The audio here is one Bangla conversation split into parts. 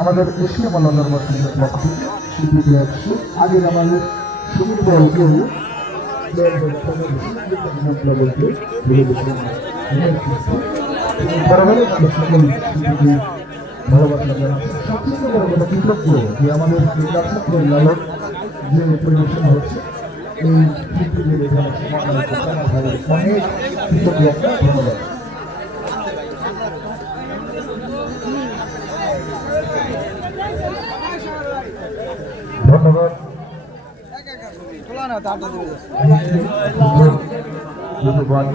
আমাদের এশিয়া বাংলার মসজিদের পক্ষ থেকে স্বীকৃতি আসছে। আগের আমাদের সমুদ্র কেউ কৃতজ্ঞ যে আমাদের লালক যে পরিবেশন হচ্ছে এই অনেক কৃতজ্ঞ। ধন্যবাদ। ধন্যবাদ।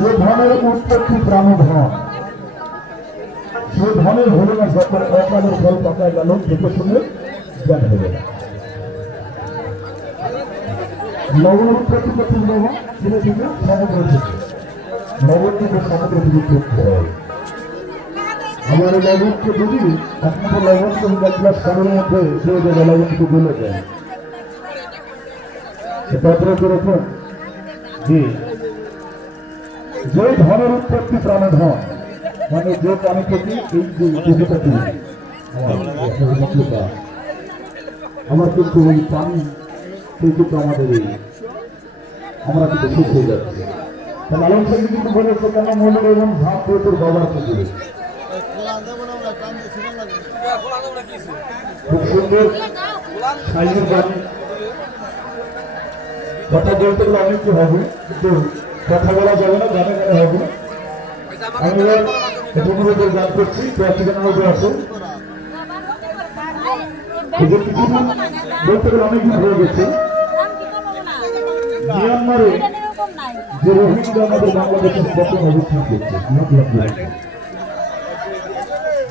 যে ধনের উৎপত্তি প্রাণধন, সে ধনের হলো না যখন অকালের ফল পাকায় লালন দেখে শুনে জ্ঞান হবে না। লবণ উৎপত্তি করতে লবণ ধীরে ধীরে সমুদ্র থেকে, লবণ থেকে সমুদ্র থেকে করতে হয়। আমার লবণকে যদি একমাত্র লবণকে এক গ্লাস পানির মধ্যে দিয়ে দেবে, লবণকে গলে যায়। তারপরে যেরকম যে ধনের উৎপত্তি প্রাণধন, মানে যে পানি থেকে এই যে দেহটাকে আমার কিন্তু ওই পানি কিন্তু আমাদের এই আমরা কিন্তু শেষ হয়ে যাচ্ছি। লালন সাহেব কিন্তু বলেছে কেন মনের এবং ভাব দিয়ে তোর বাবার থেকে খুব সুন্দর সাইজের বাড়ি। কথা বলতে গেলে অনেক কি হবে, কিন্তু কথা বলা যাবে না, গানে গানে হবে। আমি অনুরোধের গান করছি, প্রার্থীদের মধ্যে আছে বলতে গেলে অনেকদিন হয়ে গেছে। মিয়ানমারে যে রোহিঙ্গা আমাদের বাংলাদেশের প্রথম অবস্থান করছে,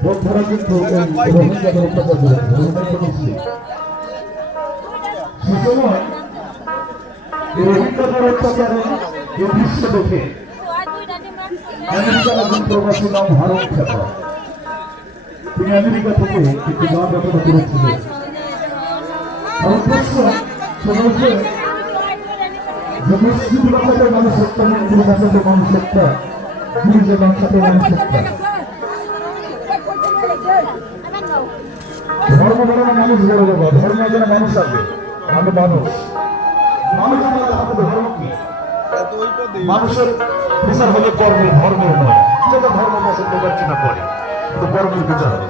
বন্ধুরা কিন্তু রোহিঙ্গাদের অত্যাচার করেছে। সে সময় রোহিঙ্গাদের অত্যাচারে এই দৃশ্য দেখে আমেরিকার একজন প্রবাসী নাম হারুন খেপা, তিনি আমেরিকা থেকে একটি গান রচনা করেছিলেন। যে মসজিদ বাঁচাতে মানুষ হত্যা, মন্দির বাঁচাতে মানুষ হত্যা, গির্জা বাঁচাতে মানুষ হত্যা। ধর্ম ধরে না মানুষ বড় বাবা, ধর্ম যেন মানুষ আছে। আমি মানুষ, মানুষ ধর্ম কি? মানুষের বিচার হলে কর্মে, ধর্মের নয়। যেটা ধর্ম পছন্দ করছে না করে, কিন্তু কর্মের বিচার হবে।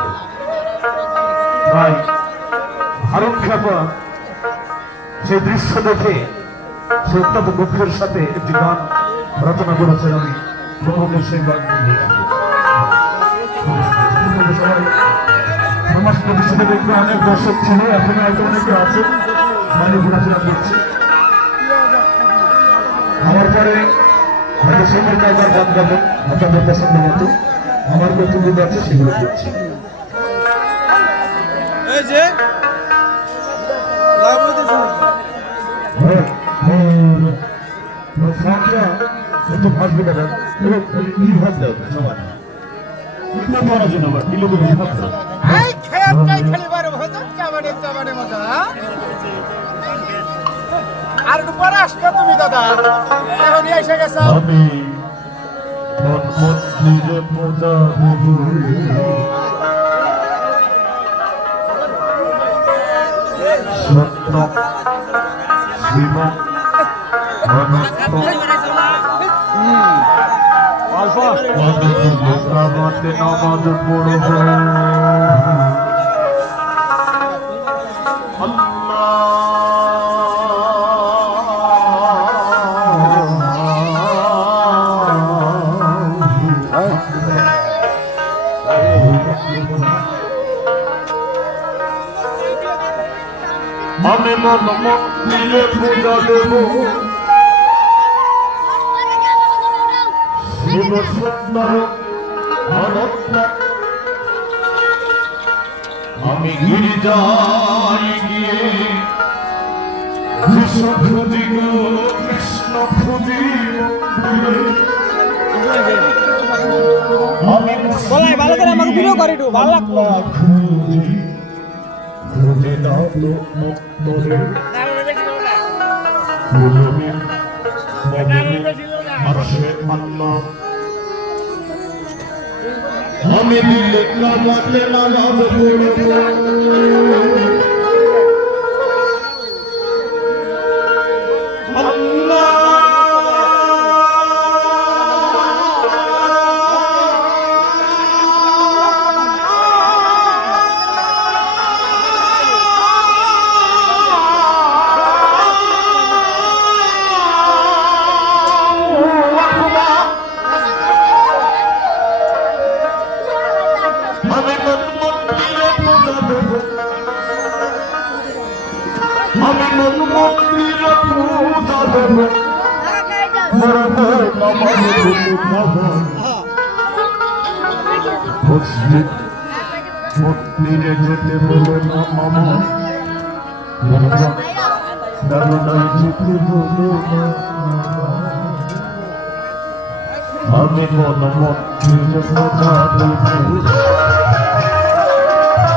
তাই হারুন খেপা সেই দৃশ্য দেখে সে অত্যন্ত দুঃখের সাথে একটি গান রচনা করেছেন। আমি তোমাদের সেই গান সমাজ প্রতিষ্ঠানে দেখবে অনেক দর্শক ছিল, এখন হয়তো অনেকে আছে, মানে ঘোরাফেরা করছে। আমার পরে হয়তো সঙ্গীত গান গাবেন আপনাদের পছন্দ মতো। আমার কতগুলো আছে সেগুলো করছি। একটু ভাসবে দাদা, ভাস দাও সবার পড়ার জন্য আবার আর পরে আসছো তুমি দাদা, এখন এসে গেছো। আমি নিজে পূজা সত্য শিব নামাজ পড়ব আমি মন মিলে পূজা দেব শিব সুন্দর অনন্ত। আমি গিরিজায় গিয়ে কৃষ্ণ খুঁজি গো, কৃষ্ণ খুঁজি আমি বলাই ভালো করে আমাকে ভিডিও করে একটু ভালো লাগতো খুঁজে দাও তো মুক্তরে আমি দিলে কামাতে নামাজ পড়ব আমি মন মন্দিরে পূজা দেব মরণে নামাজে উঠাব মসজিদ মন্দিরে যেতে বলে না মামা দারুণায় যেতে বলে না আমি মন মন্দিরে পূজা দেব